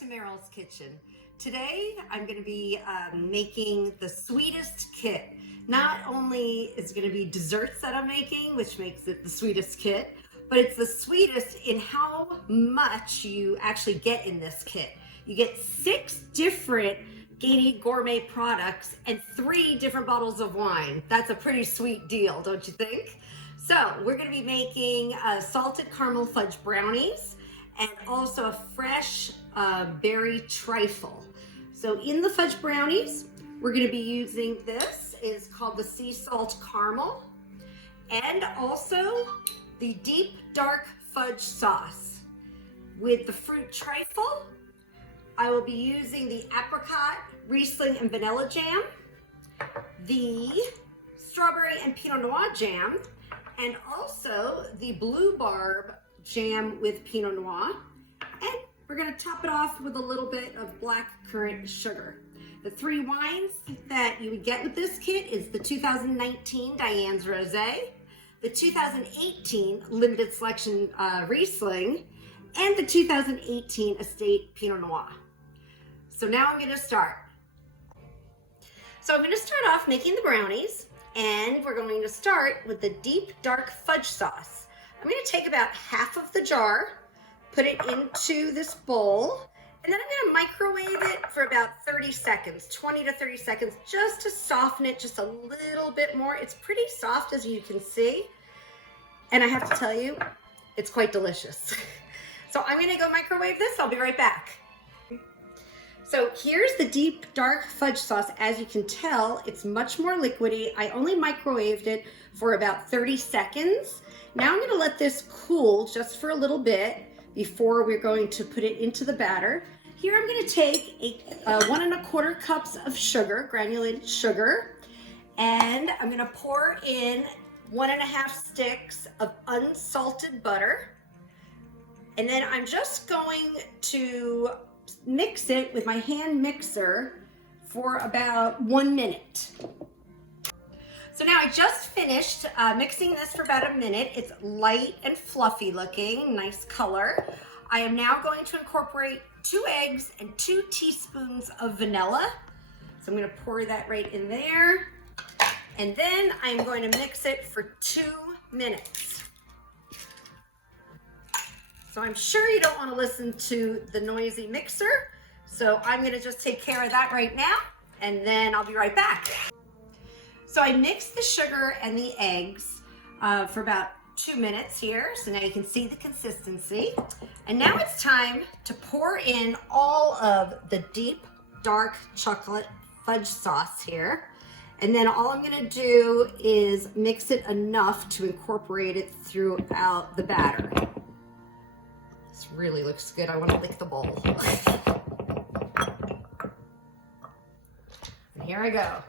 to Meryl's Kitchen. Today I'm going to be making the Sweetest Kit. Not only is it going to be desserts that I'm making, which makes it the Sweetest Kit, but it's the sweetest in how much you actually get in this kit. You get 6 different Gainey gourmet products and 3 different bottles of wine. That's a pretty sweet deal, don't you think? So we're going to be making salted caramel fudge brownies and also a fresh berry trifle. So in the fudge brownies, we're going to be using this. It's called the sea salt caramel, and also the deep dark fudge sauce. With the fruit trifle, I will be using the apricot, Riesling, and vanilla jam, the strawberry and Pinot Noir jam, and also the blue barb jam with Pinot Noir. And we're going to top it off with a little bit of black currant sugar. The 3 wines that you would get with this kit is the 2019 Diane's Rosé, the 2018 limited selection Riesling, and the 2018 Estate Pinot Noir. So now I'm going to start. So I'm going to start off making the brownies, and we're going to start with the deep dark fudge sauce. I'm going to take about half of the jar, put it into this bowl, and then I'm going to microwave it for about 30 seconds, 20 to 30 seconds, just to soften it just a little bit more. It's pretty soft, as you can see, and I have to tell you, it's quite delicious. So I'm going to go microwave this. I'll be right back. So here's the deep dark fudge sauce. As you can tell, it's much more liquidy. I only microwaved it for about 30 seconds. Now I'm going to let this cool just for a little bit before we're going to put it into the batter. Here I'm going to take a 1 1/4 cups of sugar, granulated sugar, and I'm going to pour in 1 1/2 sticks of unsalted butter. And then I'm just going to mix it with my hand mixer for about 1 minute. So now I just finished mixing this for about a minute. It's light and fluffy looking, nice color. I am now going to incorporate 2 eggs and 2 teaspoons of vanilla. So I'm going to pour that right in there. And then I'm going to mix it for 2 minutes. So I'm sure you don't want to listen to the noisy mixer. So I'm going to just take care of that right now, and then I'll be right back. So I mixed the sugar and the eggs for about 2 minutes here. So now you can see the consistency. And now it's time to pour in all of the deep dark chocolate fudge sauce here. And then all I'm going to do is mix it enough to incorporate it throughout the batter. This really looks good. I want to lick the bowl. And here I go.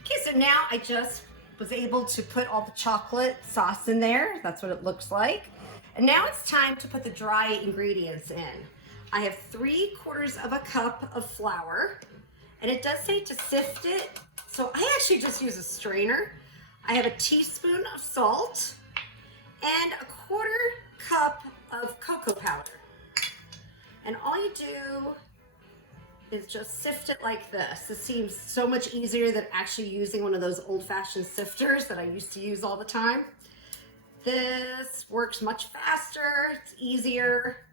Okay, so now I just was able to put all the chocolate sauce in there. That's what it looks like. And now it's time to put the dry ingredients in. I have 3/4 cup of flour, and it does say to sift it. So I actually just use a strainer. I have a teaspoon of salt and a 1/4 cup of cocoa powder. And all you do is just sift it like this. This seems so much easier than actually using one of those old-fashioned sifters that I used to use all the time. This works much faster, it's easier,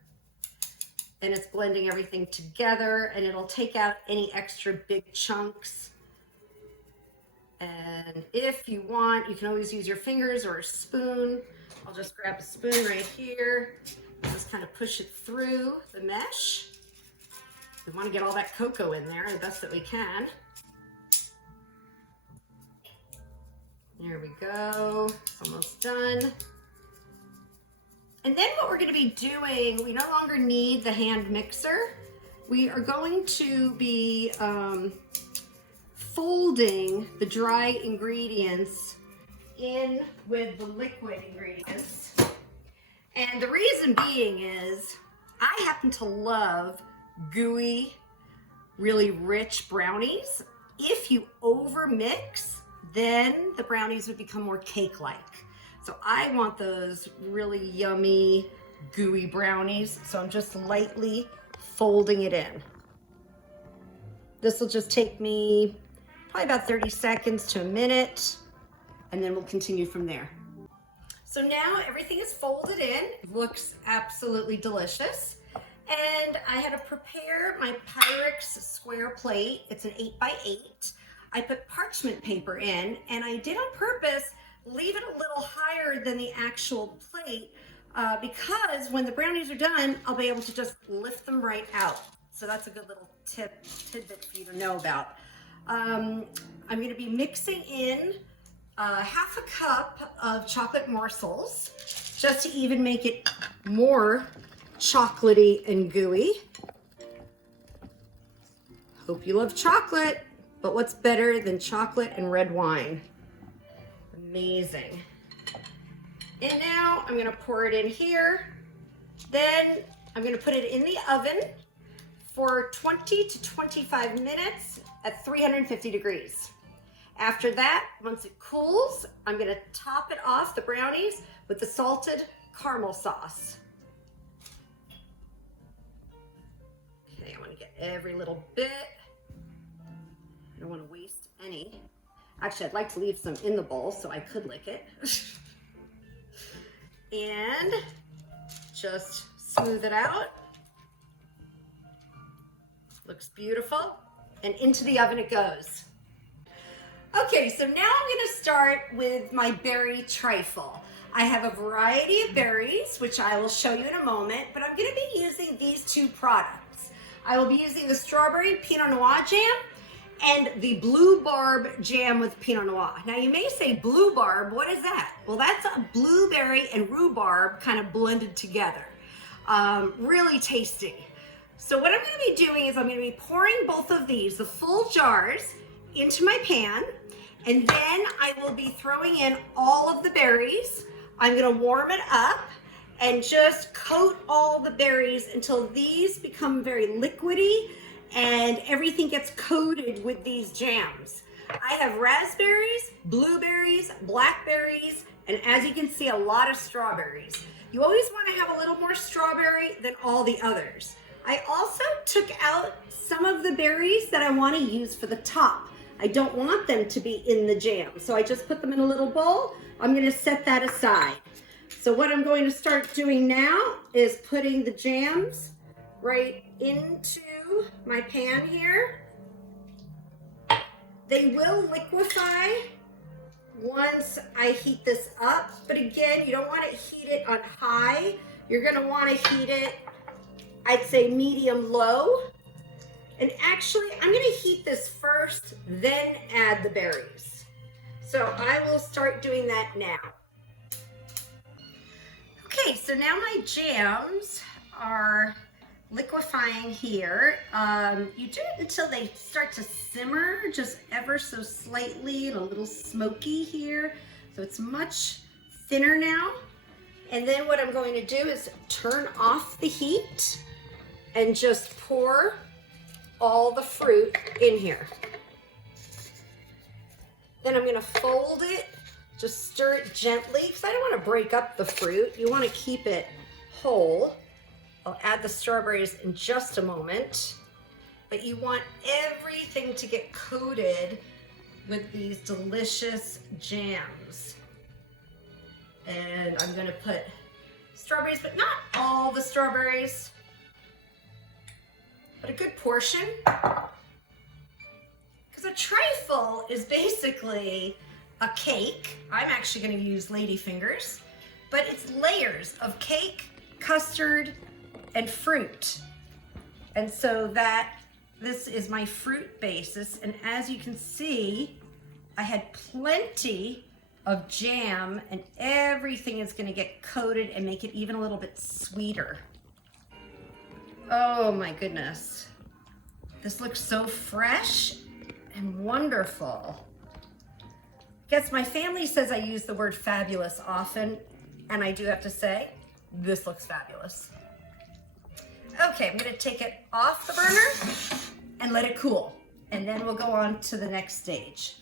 and it's blending everything together, and it'll take out any extra big chunks. And if you want, you can always use your fingers or a spoon. I'll just grab a spoon right here, just kind of push it through the mesh. We want to get all that cocoa in there the best that we can. There we go, it's almost done. And then what we're going to be doing, we no longer need the hand mixer. We are going to be folding the dry ingredients in with the liquid ingredients. And the reason being is I happen to love gooey, really rich brownies. If you over mix, then the brownies would become more cake-like. So I want those really yummy, gooey brownies. So I'm just lightly folding it in. This will just take me probably about 30 seconds to a minute, and then we'll continue from there. So now everything is folded in. It looks absolutely delicious. And I had to prepare my Pyrex square plate. It's an 8x8. I put parchment paper in, and I did on purpose leave it a little higher than the actual plate because when the brownies are done, I'll be able to just lift them right out. So that's a good little tidbit for you to know about. I'm going to be mixing in half a cup of chocolate morsels just to even make it more chocolatey and gooey. Hope you love chocolate, but what's better than chocolate and red wine? Amazing. And now I'm gonna pour it in here. Then I'm gonna put it in the oven for 20 to 25 minutes at 350 degrees. After that, once it cools, I'm gonna top it off, the brownies, with the salted caramel sauce. Okay, I wanna get every little bit. I don't wanna waste any. Actually, I'd like to leave some in the bowl so I could lick it. And just smooth it out. Looks beautiful. And into the oven it goes. Okay, so now I'm gonna start with my berry trifle. I have a variety of berries, which I will show you in a moment, but I'm gonna be using these two products. I will be using the strawberry Pinot Noir jam and the blue barb jam with Pinot Noir. Now you may say blue barb, what is that? Well, that's a blueberry and rhubarb kind of blended together. Really tasty. So what I'm gonna be doing is I'm gonna be pouring both of these, the full jars, into my pan, and then I will be throwing in all of the berries. I'm gonna warm it up and just coat all the berries until these become very liquidy and everything gets coated with these jams. I have raspberries, blueberries, blackberries, and as you can see, a lot of strawberries. You always want to have a little more strawberry than all the others. I also took out some of the berries that I want to use for the top. I don't want them to be in the jam, so I just put them in a little bowl. I'm going to set that aside. So what I'm going to start doing now is putting the jams right into my pan here. They will liquefy once I heat this up, but again, you don't want to heat it on high. You're going to want to heat it, I'd say medium low. And actually, I'm going to heat this first, then add the berries. So I will start doing that now. Okay, so now my jams are liquefying here. You do it until they start to simmer just ever so slightly and a little smoky here. So it's much thinner now. And then what I'm going to do is turn off the heat and just pour all the fruit in here. Then I'm going to fold it, just stir it gently because I don't want to break up the fruit. You want to keep it whole. I'll add the strawberries in just a moment, but you want everything to get coated with these delicious jams. And I'm gonna put strawberries, but not all the strawberries, but a good portion. Because a trifle is basically a cake. I'm actually gonna use lady fingers, but it's layers of cake, custard, and fruit. And so this is my fruit basis. And as you can see, I had plenty of jam and everything is gonna get coated and make it even a little bit sweeter. Oh my goodness. This looks so fresh and wonderful. I guess my family says I use the word fabulous often, and I do have to say, this looks fabulous. Okay, I'm gonna take it off the burner and let it cool, and then we'll go on to the next stage.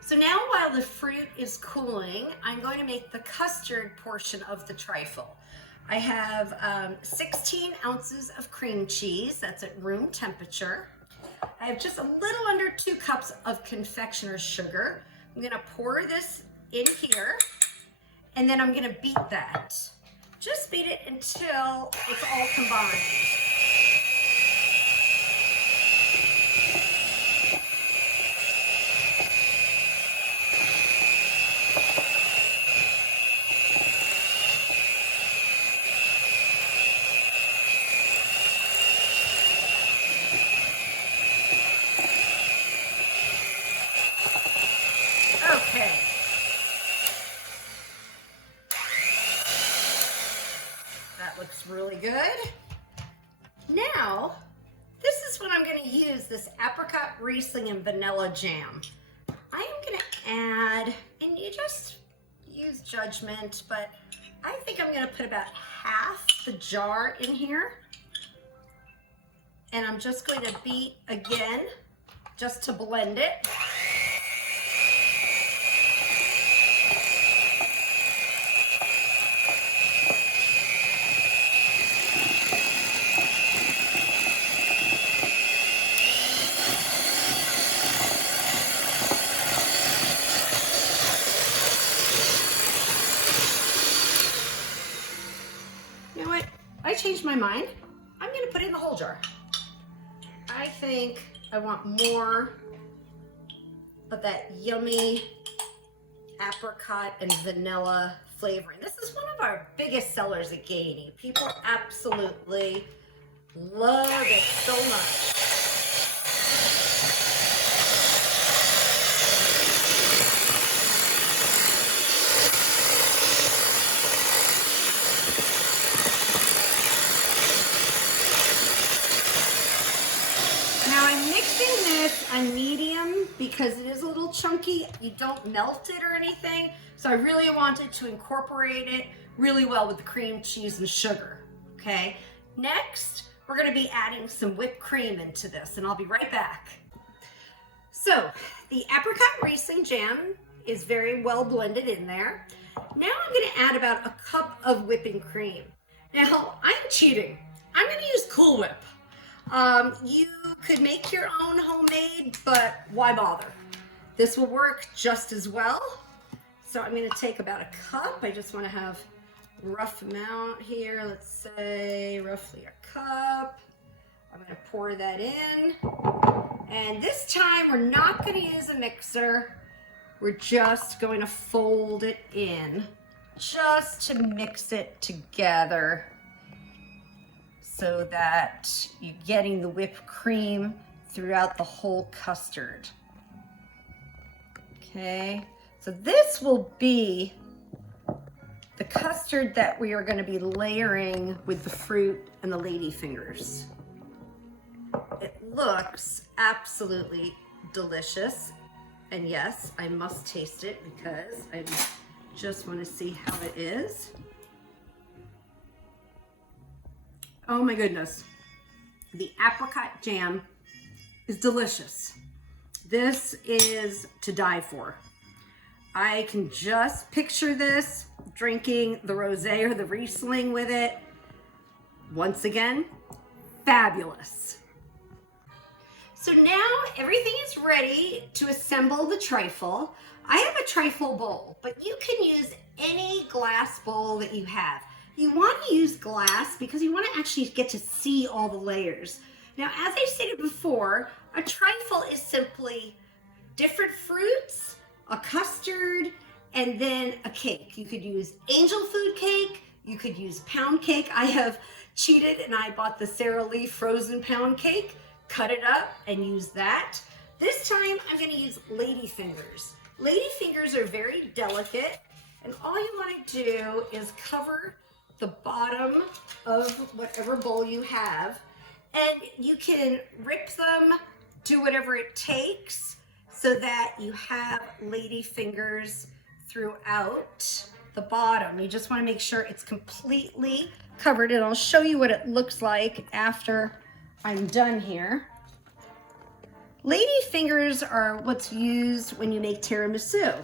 So now while the fruit is cooling, I'm going to make the custard portion of the trifle. I have 16 ounces of cream cheese. That's at room temperature. I have just a little under 2 cups of confectioner's sugar. I'm gonna pour this in here, and then I'm gonna beat that. Just beat it until it's all combined. Okay. That looks really good. Now, this is what I'm going to use, this apricot, Riesling, and vanilla jam. I am going to add, and you just use judgment, but I think I'm going to put about half the jar in here. And I'm just going to beat again, just to blend it. You know what? I changed my mind. I'm going to put it in the whole jar. I think I want more of that yummy apricot and vanilla flavoring. This is one of our biggest sellers at Gainey. People absolutely love it so much. On medium because it is a little chunky. You don't melt it or anything, so I really wanted to incorporate it really well with the cream cheese and sugar. Okay, next we're going to be adding some whipped cream into this, and I'll be right back. So the apricot Riesling jam is very well blended in there. Now I'm going to add about a cup of whipping cream. Now I'm cheating. I'm going to use Cool Whip. You could make your own homemade, but why bother? This will work just as well. So I'm going to take about a cup. I just want to have a rough amount here. Let's say roughly a cup. I'm going to pour that in. And this time we're not going to use a mixer. We're just going to fold it in just to mix it together, so that you're getting the whipped cream throughout the whole custard. Okay, so this will be the custard that we are going to be layering with the fruit and the ladyfingers. It looks absolutely delicious, and yes, I must taste it because I just want to see how it is. Oh my goodness, the apricot jam is delicious. This is to die for. I can just picture this, drinking the rosé or the Riesling with it. Once again, fabulous. So now everything is ready to assemble the trifle. I have a trifle bowl, but you can use any glass bowl that you have. You want to use glass because you want to actually get to see all the layers. Now, as I stated before, a trifle is simply different fruits, a custard, and then a cake. You could use angel food cake, you could use pound cake. I have cheated and I bought the Sara Lee frozen pound cake, cut it up and use that. This time I'm going to use ladyfingers. Ladyfingers are very delicate, and all you want to do is cover the bottom of whatever bowl you have, and you can rip them, do whatever it takes so that you have ladyfingers throughout the bottom. You just want to make sure it's completely covered, and I'll show you what it looks like after I'm done here. Ladyfingers are what's used when you make tiramisu.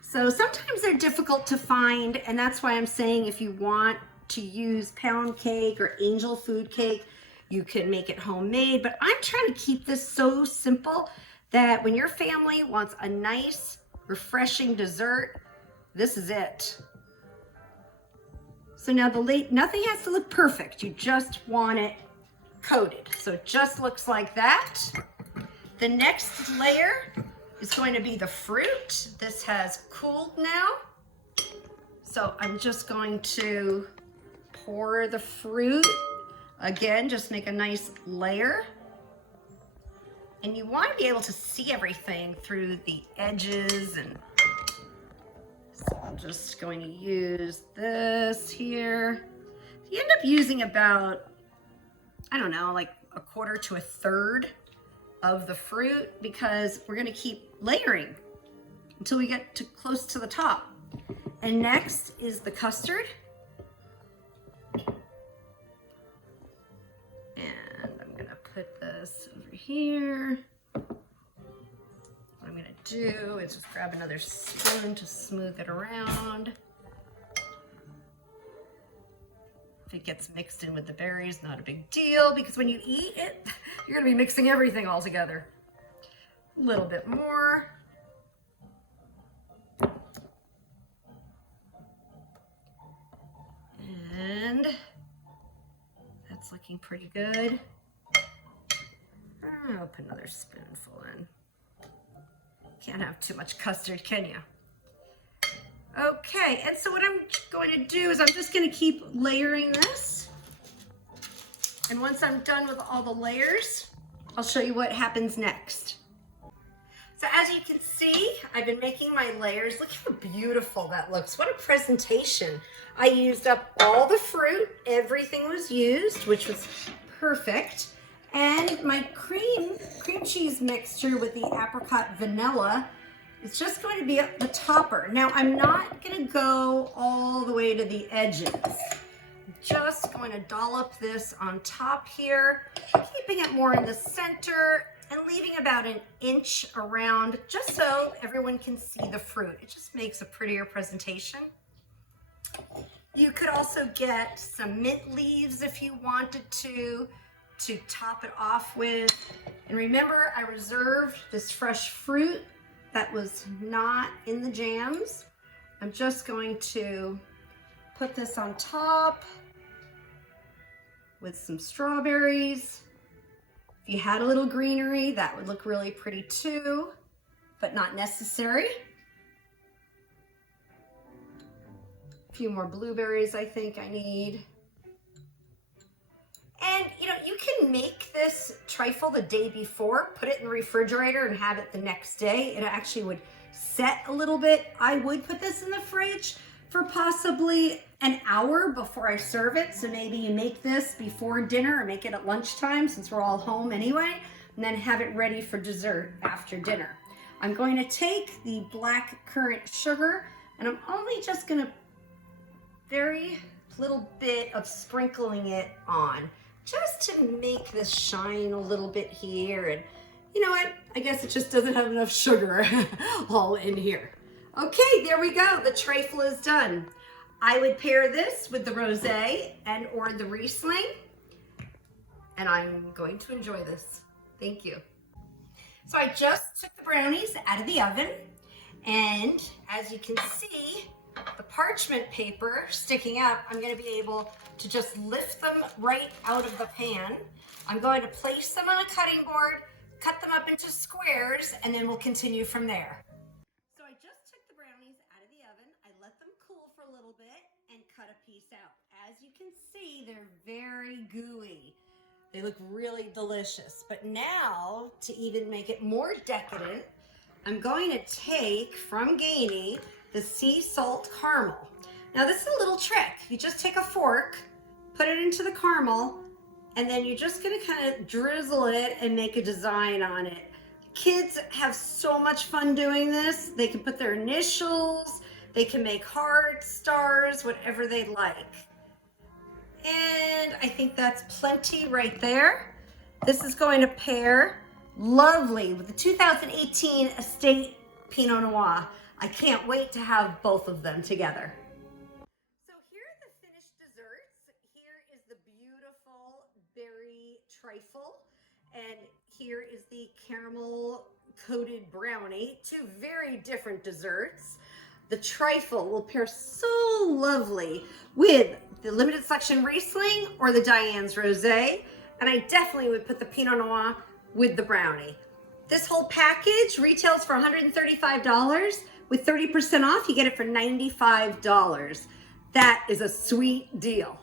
So sometimes they're difficult to find, and that's why I'm saying if you want to use pound cake or angel food cake. You can make it homemade, but I'm trying to keep this so simple that when your family wants a nice, refreshing dessert, this is it. So now nothing has to look perfect. You just want it coated. So it just looks like that. The next layer is going to be the fruit. This has cooled now. So I'm just going to pour the fruit. Again, just make a nice layer. And you want to be able to see everything through the edges. And so I'm just going to use this here. You end up using about, I don't know, like 1/4 to 1/3 of the fruit, because we're going to keep layering until we get to close to the top. And next is the custard. And I'm going to put this over here. What I'm going to do is just grab another spoon to smooth it around. If it gets mixed in with the berries, not a big deal, because when you eat it, you're going to be mixing everything all together. A little bit more. And that's looking pretty good. I'll put another spoonful in. Can't have too much custard, can you? Okay, and so what I'm going to do is I'm just going to keep layering this. And once I'm done with all the layers, I'll show you what happens next. So as you can see, I've been making my layers. Look how beautiful that looks. What a presentation. I used up all the fruit. Everything was used, which was perfect. And my cream cheese mixture with the apricot vanilla, it's just going to be the topper. Now, I'm not going to go all the way to the edges. I'm just going to dollop this on top here, keeping it more in the center and leaving about 1 inch around, just so everyone can see the fruit. It just makes a prettier presentation. You could also get some mint leaves if you wanted to top it off with. And remember, I reserved this fresh fruit that was not in the jams. I'm just going to put this on top with some strawberries. If you had a little greenery, that would look really pretty too, but not necessary. A few more blueberries I think I need. And you know, you can make this trifle the day before, put it in the refrigerator and have it the next day. It actually would set a little bit. I would put this in the fridge for possibly an hour before I serve it. So maybe you make this before dinner or make it at lunchtime since we're all home anyway, and then have it ready for dessert after dinner. I'm going to take the black currant sugar and I'm only just gonna very little bit of sprinkling it on, just to make this shine a little bit here. And you know what? I guess it just doesn't have enough sugar all in here. Okay, there we go. The trifle is done. I would pair this with the rosé and or the Riesling, and I'm going to enjoy this. Thank you. So I just took the brownies out of the oven, and as you can see, the parchment paper sticking up, I'm going to be able to just lift them right out of the pan. I'm going to place them on a cutting board, cut them up into squares, and then we'll continue from there. So I just took the brownies out of the oven. I let them cool for a little bit and cut a piece out. As you can see, they're very gooey. They look really delicious. But now, to even make it more decadent, I'm going to take from Gainey the sea salt caramel. Now this is a little trick. You just take a fork, put it into the caramel, and then you're just gonna kind of drizzle it and make a design on it. Kids have so much fun doing this. They can put their initials, they can make hearts, stars, whatever they like. And I think that's plenty right there. This is going to pair lovely with the 2018 Estate Pinot Noir. I can't wait to have both of them together. So here are the finished desserts. Trifle. And here is the caramel coated brownie. Two very different desserts. The Trifle will pair so lovely with the limited selection Riesling or the Diane's Rosé. And I definitely would put the Pinot Noir with the brownie. This whole package retails for $135. With 30% off, you get it for $95. That is a sweet deal.